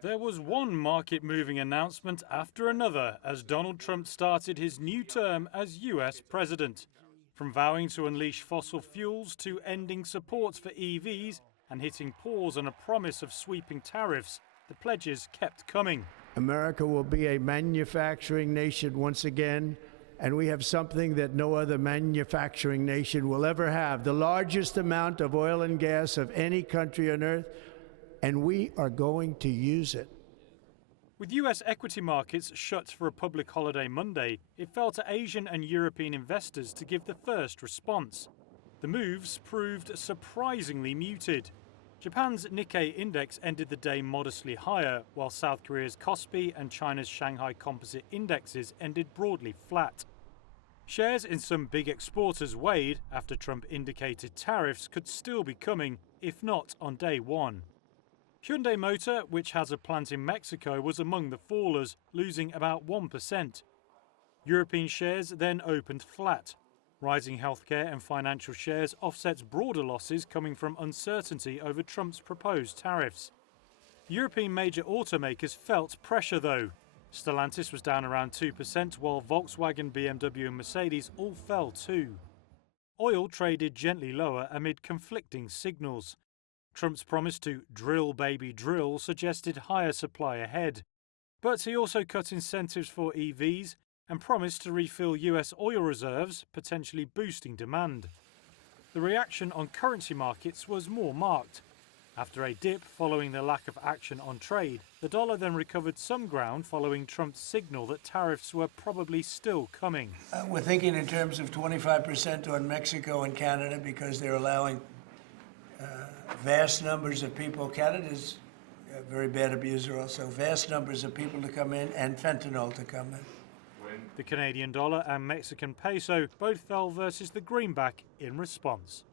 There was one market-moving announcement after another as Donald Trump started his new term as US president. From vowing to unleash fossil fuels to ending support for EVs and hitting pause on a promise of sweeping tariffs, the pledges kept coming. America will be a manufacturing nation once again, and we have something that no other manufacturing nation will ever have, the largest amount of oil and gas of any country on earth, and we are going to use it. With US equity markets shut for a public holiday Monday, it fell to Asian and European investors to give the first response. The moves proved surprisingly muted. Japan's Nikkei index ended the day modestly higher, while South Korea's Kospi and China's Shanghai Composite indexes ended broadly flat. Shares in some big exporters weighed after Trump indicated tariffs could still be coming, if not on day one. Hyundai Motor, which has a plant in Mexico, was among the fallers, losing about 1%. European shares then opened flat. Rising healthcare and financial shares offsets broader losses coming from uncertainty over Trump's proposed tariffs. European major automakers felt pressure though. Stellantis was down around 2%, while Volkswagen, BMW and Mercedes all fell too. Oil traded gently lower amid conflicting signals. Trump's promise to drill baby drill suggested higher supply ahead. But he also cut incentives for EVs and promised to refill US oil reserves, potentially boosting demand. The reaction on currency markets was more marked. After a dip following the lack of action on trade, the dollar then recovered some ground following Trump's signal that tariffs were probably still coming. We're thinking in terms of 25% on Mexico and Canada because they're allowing vast numbers of people. Canada's a very bad abuser also. Vast numbers of people to come in and fentanyl to come in. The Canadian dollar and Mexican peso both fell versus the greenback in response.